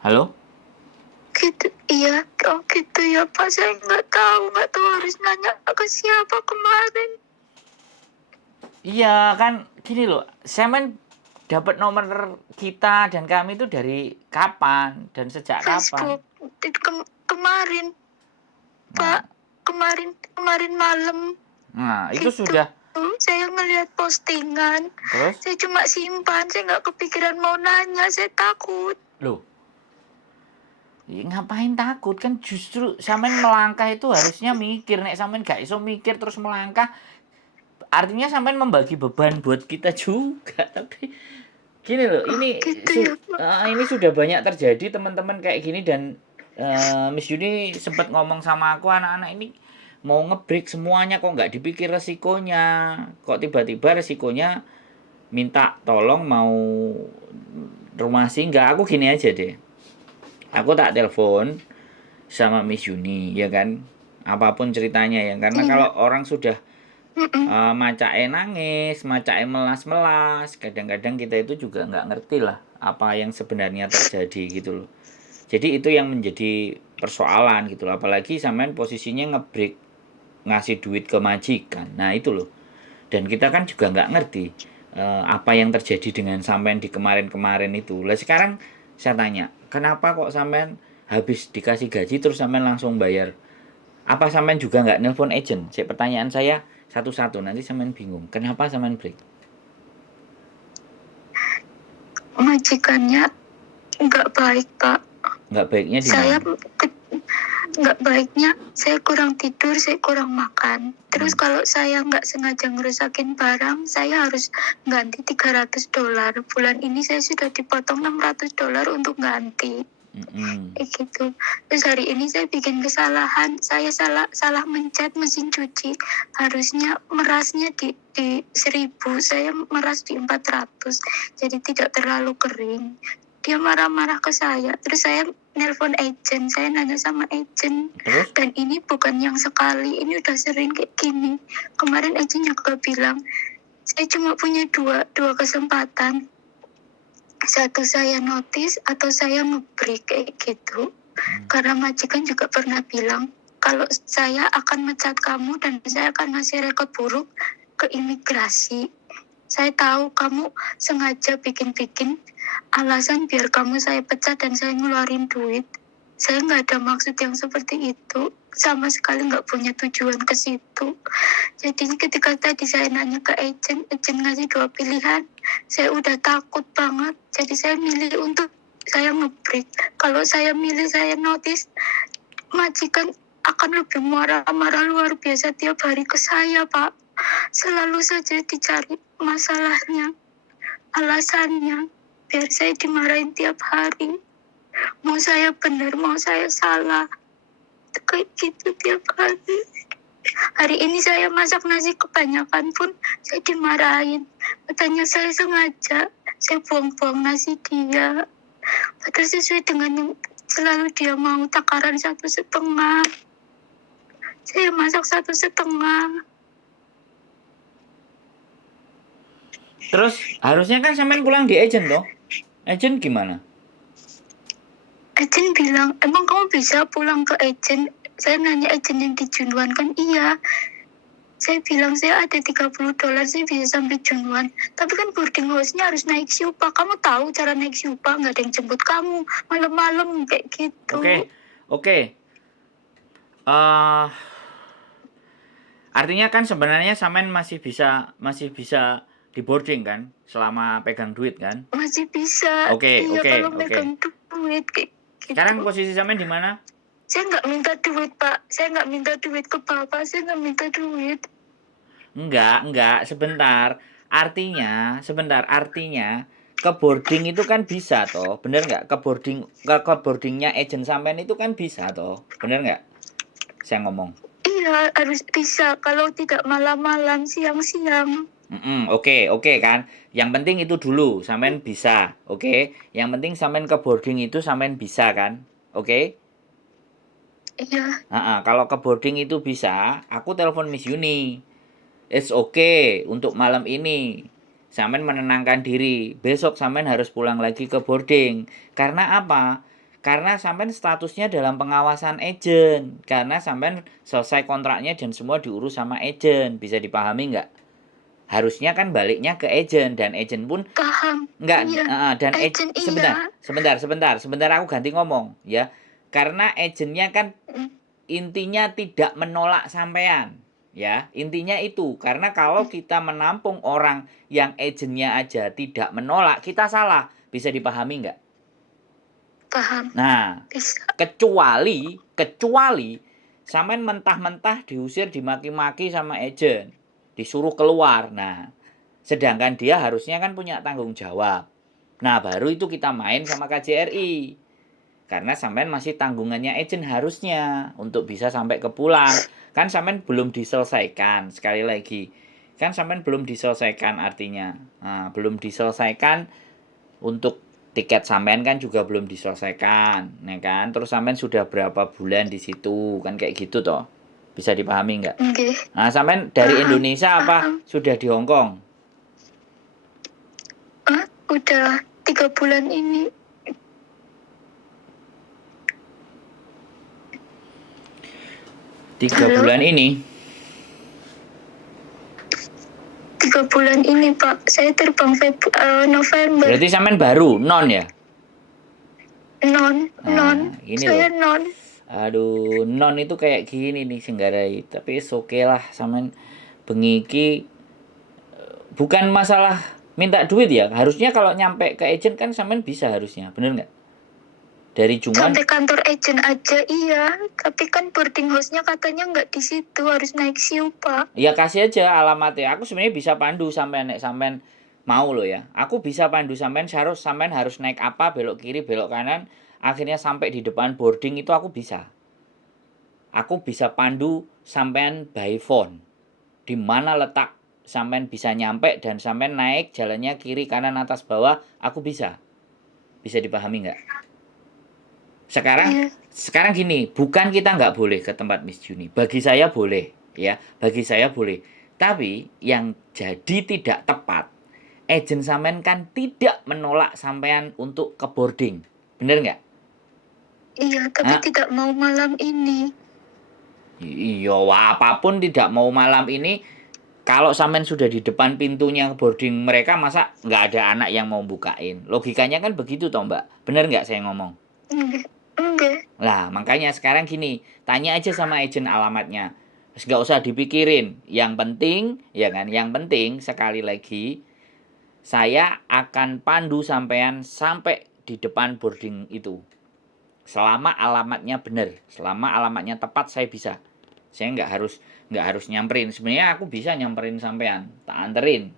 Halo? Gitu, iya. Oh gitu ya Pak, saya nggak tahu harus nanya ke siapa kemarin. Iya kan gini loh, Semen dapat nomor kita dan kami itu dari kapan dan sejak kapan? Facebook kemarin Nah, Pak, kemarin malam itu gitu. sudah. Saya ngelihat postingan, Terus? saya cuma simpan, saya nggak kepikiran mau nanya, saya takut. Loh, ngapain takut? Kan justru Samen melangkah itu harusnya mikir. Nek Samen gak iso mikir terus melangkah, artinya Samen membagi beban buat kita juga. Tapi gini loh, Oh gitu ya Pak. ini sudah banyak terjadi teman-teman kayak gini. Dan Miss Yuni sempat ngomong sama aku, anak-anak ini mau ngebreak semuanya kok nggak dipikir resikonya, kok tiba-tiba resikonya minta tolong mau rumah singgah. Aku gini aja deh, aku tak telepon sama Miss Yuni ya kan, apapun ceritanya ya, karena Iya. kalau orang sudah Mm-mm. macae nangis, macae melas-melas, kadang-kadang kita itu juga nggak ngerti lah apa yang sebenarnya terjadi gitu loh. Jadi itu yang menjadi persoalan gitu loh. Apalagi sampean posisinya ngebreak ngasih duit ke majikan. Nah itu loh. Dan kita kan juga nggak ngerti apa yang terjadi dengan sampean di kemarin-kemarin itu. Lah sekarang saya tanya, kenapa kok sampean habis dikasih gaji terus sampean langsung bayar? Apa sampean juga nggak nelpon agent? Pertanyaan saya satu-satu, nanti sampean bingung. Kenapa sampean break? Majikannya nggak baik Pak. Nggak baiknya di Saya mana? nggak baiknya saya kurang tidur, saya kurang makan. Terus kalau saya nggak sengaja ngerusakin barang, saya harus ganti $300. Bulan ini saya sudah dipotong $600 untuk ganti. Kayak gitu. Terus hari ini saya bikin kesalahan, saya salah mencet mesin cuci. Harusnya merasnya di 1.000, saya meras di 400. Jadi tidak terlalu kering. Dia marah-marah ke saya. Terus saya nelpon agent, saya nanya sama agent. Terus? Dan ini bukan yang sekali, ini udah sering kayak gini. Kemarin agent juga bilang, saya cuma punya dua kesempatan. Satu saya notice atau saya nge-break kayak gitu. Karena majikan juga pernah bilang, kalau saya akan mecat kamu dan saya akan ngasih rekod buruk ke imigrasi. Saya tahu kamu sengaja bikin-bikin alasan biar kamu saya pecat dan saya ngeluarin duit. Saya nggak ada maksud yang seperti itu. Sama sekali nggak punya tujuan ke situ. Jadi ketika tadi saya nanya ke agent ngasih 2 pilihan. Saya udah takut banget. Jadi saya milih untuk saya nge-break. Kalau saya milih saya notice, majikan akan lebih marah-marah luar biasa tiap hari ke saya, Pak. Selalu saja dicari masalahnya, alasannya, biar saya dimarahin tiap hari. Mau saya benar, mau saya salah. Kayak gitu tiap hari. Hari ini saya masak nasi kebanyakan pun saya dimarahin. Katanya saya sengaja, saya buang-buang nasi dia. Padahal sesuai dengan yang selalu dia mau, takaran 1,5. Saya masak 1,5. Terus harusnya kan sampean pulang di agent toh? Agent gimana? Agent bilang, emang kamu bisa pulang ke agent? Saya nanya agent yang di Junwan kan, iya. Saya bilang saya ada $30, saya bisa sampai Junwan. Tapi kan boarding house-nya harus naik Siupa. Kamu tahu cara naik Siupa? Nggak ada yang jemput kamu. Malam-malam kayak gitu. Oke. Artinya kan sebenarnya sampean masih bisa di boarding kan selama pegang duit kan? Masih bisa. Oke. Iya, kalau megang duit kayak Sekarang gitu. posisi sampean di mana? Saya nggak minta duit, Pak. Saya nggak minta duit ke Bapak. Saya nggak minta duit. Enggak, artinya ke boarding itu kan bisa toh, bener nggak? Ke boardingnya agent sampean itu kan bisa toh, bener nggak? Saya ngomong. Iya, harus bisa. Kalau tidak malam-malam, siang-siang. Oke kan. Yang penting itu dulu, sampean bisa, oke? Yang penting sampean ke boarding itu sampean bisa kan, oke? Iya. Kalau ke boarding itu bisa, aku telepon Miss Yuni. It's okay untuk malam ini. Sampean menenangkan diri. Besok sampean harus pulang lagi ke boarding. Karena apa? Karena sampean statusnya dalam pengawasan agent. Karena sampean selesai kontraknya dan semua diurus sama agent. Bisa dipahami nggak? Harusnya kan baliknya ke agent, dan agent pun Paham. enggak, Iya. dan Agent sebentar, iya. sebentar aku ganti ngomong ya. Karena agentnya kan intinya tidak menolak sampean, ya. Intinya itu. Karena kalau kita menampung orang yang agentnya aja tidak menolak, kita salah. Bisa dipahami nggak? Paham. Nah, Bisa. kecuali sampean mentah-mentah diusir, dimaki-maki sama agent, disuruh keluar. Nah, sedangkan dia harusnya kan punya tanggung jawab. Nah, baru itu kita main sama KJRI. Karena sampean masih tanggungannya agent harusnya untuk bisa sampai ke pulang. Kan sampean belum diselesaikan, sekali lagi. Kan sampean belum diselesaikan artinya. Nah, belum diselesaikan untuk tiket sampean kan juga belum diselesaikan, ya kan? Terus sampean sudah berapa bulan di situ, kan kayak gitu toh. Bisa dipahami nggak? Oke. Nah, sampean dari Paham, Indonesia apa paham. sudah di Hong Kong? Udah 3 bulan ini. 3 Halo? bulan ini? 3 bulan ini, Pak. Saya terbang November. Berarti sampean baru non ya? Non. Ini Saya loh. non. Aduh, non itu kayak gini nih Senggarai. Tapi oke lah, sampean bengi iki bukan masalah minta duit ya. Harusnya kalau nyampe ke agent kan sampean bisa harusnya, bener nggak? Dari Jungan Sampai kantor agent aja iya. Tapi kan boarding house-nya katanya nggak di situ, harus naik siu, Pak. ya kasih aja alamatnya. Aku sebenarnya bisa pandu sampean nek sampean mau loh ya. Aku bisa pandu sampean harus naik apa, belok kiri, belok kanan, akhirnya sampai di depan boarding itu aku bisa. Aku bisa pandu sampean by phone. Di mana letak sampean bisa nyampe dan sampean naik jalannya kiri, kanan, atas, bawah, aku bisa. Bisa dipahami nggak? Sekarang gini, bukan kita nggak boleh ke tempat Miss Juni. Bagi saya boleh, ya. Bagi saya boleh. Tapi yang jadi tidak tepat, agent sampean kan tidak menolak sampean untuk ke boarding. Bener nggak? Iya, tapi tidak mau malam ini. Iya, apapun tidak mau malam ini. Kalau sampean sudah di depan pintunya boarding mereka, masa nggak ada anak yang mau bukain? Logikanya kan begitu toh, Mbak. Bener nggak saya ngomong? Enggak. Lah, makanya sekarang gini, tanya aja sama agent alamatnya. Terus nggak usah dipikirin. Yang penting, ya kan, yang penting sekali lagi, saya akan pandu sampean sampai di depan boarding itu. Selama alamatnya benar, selama alamatnya tepat, saya bisa. Saya nggak harus nyamperin. Sebenarnya aku bisa nyamperin sampean, tak anterin,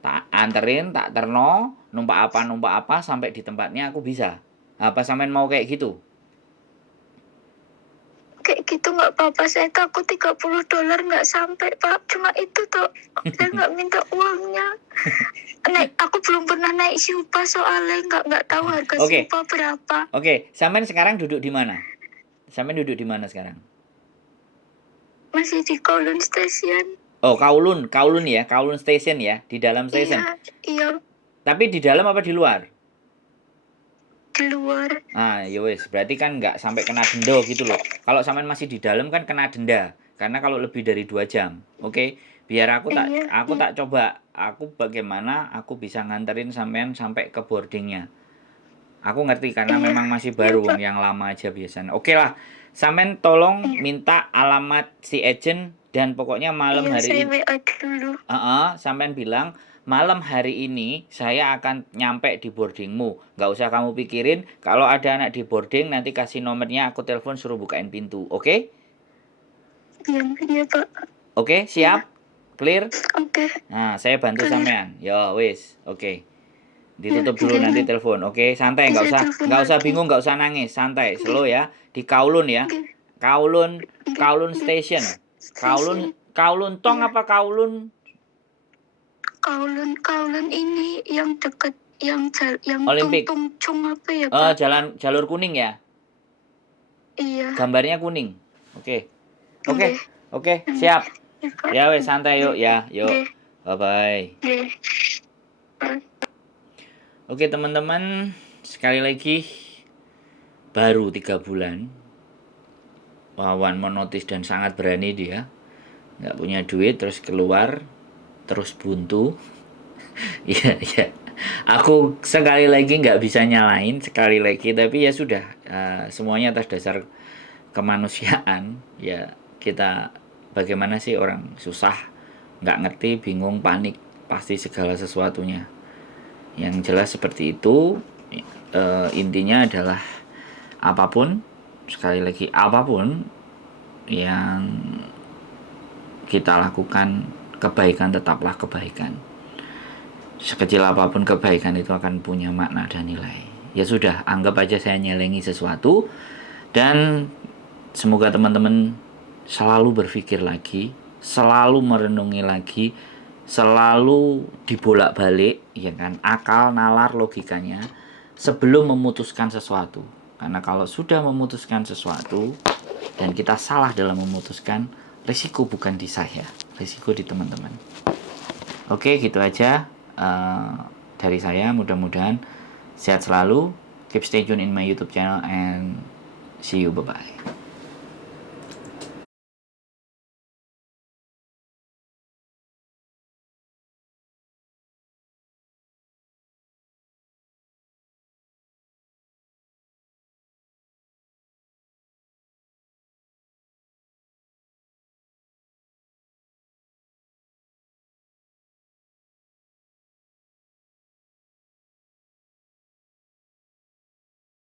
tak terno, numpak apa sampai di tempatnya aku bisa. Apa sampean mau kayak gitu? Kayak gitu nggak apa-apa, saya takut $30 nggak sampai, Pak. Cuma itu toh, saya nggak minta uangnya. Aku belum pernah naik Siupa soalnya nggak tahu harga Siupa berapa. Oke, sampean sekarang duduk di mana? Sampean duduk di mana sekarang? Masih di Kowloon Station. Oh, Kowloon ya, Kowloon Station ya, di dalam station. Iya. Tapi di dalam apa di luar? Di luar. Ya wes, berarti kan nggak sampai kena denda gitu loh. Kalau sampean masih di dalam kan kena denda, karena kalau lebih dari 2 jam. Oke, biar aku tak coba, aku bagaimana aku bisa nganterin sampean sampai ke boardingnya. Aku ngerti karena memang masih baru, yang lama aja biasanya. Oke lah, sampean tolong minta alamat si agent dan pokoknya malam hari ini. Saya WA dulu. Sampean bilang malam hari ini saya akan nyampe di boardingmu. Nggak usah kamu pikirin. Kalau ada anak di boarding nanti kasih nomornya, aku telepon suruh bukain pintu. Oke? Iya, Pak. Oke, siap? Clear? Oke. Nah, saya bantu sampean. Yo, wis. Oke. Ditutup dulu nanti telepon. Oke, santai, nggak usah bingung, nggak usah nangis, santai, slow ya. Di Kowloon ya. Kowloon Station. Kowloon Tong apa Kowloon? Kowloon ini yang dekat yang Olimpik. Tung Chung apa ya, Pak? Jalur kuning ya? Iya. Gambarnya kuning. Oke, siap. Ya wes, santai yuk ya, yuk. Bye-bye. Oke teman-teman, sekali lagi baru 3 bulan, Wawan monotis dan sangat berani dia, nggak punya duit terus keluar, terus buntu. Iya, iya. Aku sekali lagi nggak bisa nyalain sekali lagi, tapi ya sudah, semuanya atas dasar kemanusiaan. Ya kita bagaimana sih orang susah, nggak ngerti, bingung, panik, pasti segala sesuatunya. Yang jelas seperti itu. Intinya adalah apapun, sekali lagi apapun yang kita lakukan, kebaikan tetaplah kebaikan. Sekecil apapun kebaikan itu akan punya makna dan nilai. Ya sudah, anggap aja saya nyelengi sesuatu, dan semoga teman-teman selalu berpikir lagi, selalu merenungi lagi, selalu dibolak-balik, ya kan, akal, nalar, logikanya sebelum memutuskan sesuatu. Karena kalau sudah memutuskan sesuatu dan kita salah dalam memutuskan, risiko bukan di saya, risiko di teman-teman. Oke, gitu aja dari saya. Mudah-mudahan sehat selalu. Keep stay tune in my YouTube channel and see you, bye bye.